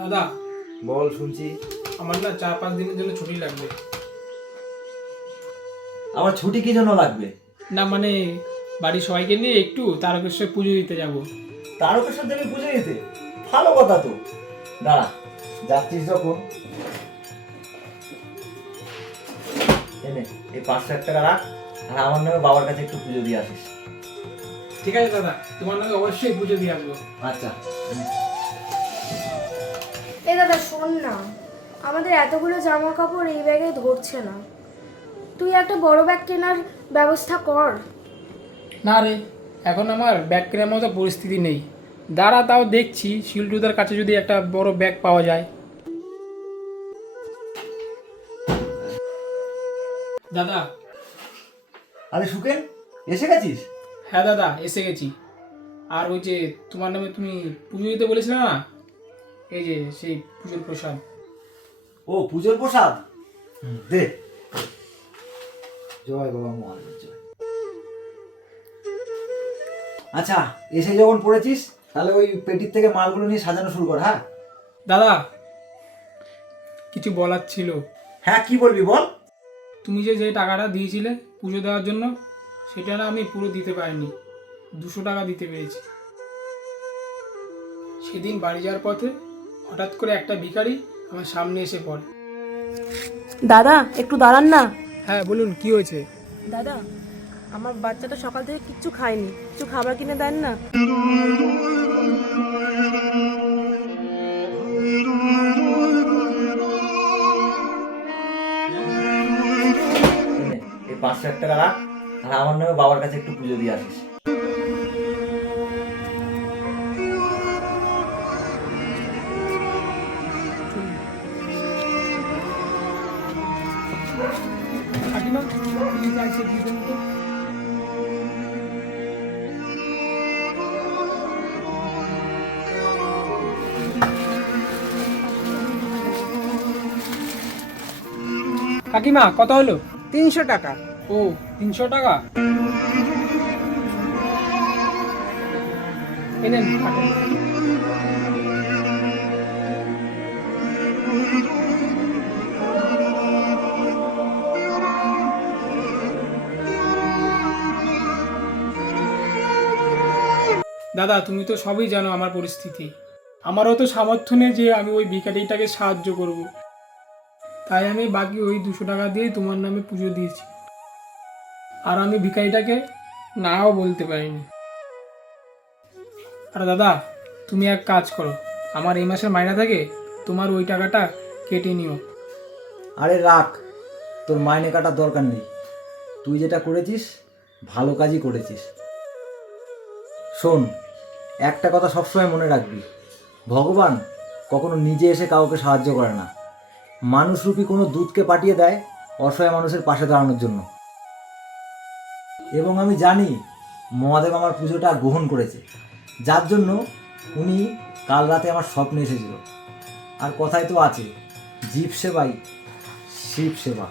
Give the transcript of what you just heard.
দাদা বল, শুনছি। আমার না 4-5 দিনের জন্য ছুটি লাগবে। আমার ছুটি কি জন্য লাগবে? না মানে বাড়ির সবাইকে নিয়ে একটু তারকেশ্বর পুজো দিতে যাব। তারকেশ্বর দেবী পুজো দিতে? ভালো কথা তো। দাঁড়া, যাচ্ছিস যখন এনে এই 500 টাকা রাখ, আর আমার নামে বাবার কাছে একটু পুজো দিয়ে আসিস। ঠিক আছে দাদা, তোমার নামে অবশ্যই পুজো দিয়ে আসবো। আচ্ছা। এই দাদা শোন না, আমাদের এতগুলো জামা কাপড় এই ব্যাগে ধরছে না। তুই একটা বড় ব্যাগ কেনার ব্যবস্থা কর। না রে, এখন আমার ব্যাগ কেনার মতো পরিস্থিতি নেই। দাঁড়া, তাও দেখছি শিলটুদার কাছে যদি একটা বড় ব্যাগ পাওয়া যায়। দাদা। আরে সুকেন, এসে গেছিস? হ্যাঁ দাদা, এসে গেছি। আর ওই যে তোমার নামে তুমি পুজো দিতে বলেছিলে না, এই যে সেই পুজোর প্রসাদ। ও, পুজোর প্রসাদ দে। জয় বাবা মহাদেব জয়। আচ্ছা, এসে যখন পড়েছিস তাহলে ওই পেটির থেকে মালগুলো নিয়ে সাজানো শুরু কর। হ্যাঁ দাদা, কিছু বলার ছিল। হ্যাঁ, কি বলবি বল। তুমি যে টাকাটা দিয়েছিলে পুজো দেওয়ার জন্য, সেটা না আমি পুরো দিতে পারিনি। 200 টাকা দিতে পেরেছি। সেদিন বাড়ি যাওয়ার পথে হঠাৎ করে একটা ভিখারি আমার সামনে এসে পড়ে। দাদা একটু দাঁড়ান না। হ্যাঁ বলুন, কি হয়েছে? দাদা, আমার বাচ্চাটা সকাল থেকে কিচ্ছু খায়নি, কিছু খাবার কিনে দেন না। এনে এই 500 টাকা রাখ, আর আমার নামে বাবার কাছে একটু পুজো দিয়ে আসিস। কাকিমা, কি চাইছে দিতেন তো? কাকিমা, কত হলো? 300 টাকা। ও, 300 টাকা। এনেন কাটেন। দাদা, তুমি তো সবই জানো আমার পরিস্থিতি। আমারও তো সামর্থ্য নেই যে আমি ওই ভিখারিটাকে সাহায্য করব। তাই আমি বাকি ওই 200 টাকা দিয়ে তোমার নামে পুজো দিয়েছি। আর আমি ভিখারিটাকে নাও বলতে পারিনি। আর দাদা, তুমি এক কাজ করো, আমার এই মাসের মাইনা থেকে তোমার ওই টাকাটা কেটে নিও। আরে রাখ, তোর মাইনে কাটার দরকার নেই। তুই যেটা করেছিস ভালো কাজই করেছিস। শোন, একটা কথা সবসময় মনে রাখবি, ভগবান কখনো নিজে এসে কাউকে সাহায্য করে না। মানুষরূপী কোনো দূতকে পাঠিয়ে দেয় অসহায় মানুষের পাশে দাঁড়ানোর জন্য। এবং আমি জানি মহাদেব আমার পুজোটা গ্রহণ করেছে, যার জন্য উনি কাল রাতে আমার স্বপ্নে এসেছিল। আর কথায় তো আছে, জীব সেবাই শিব সেবা।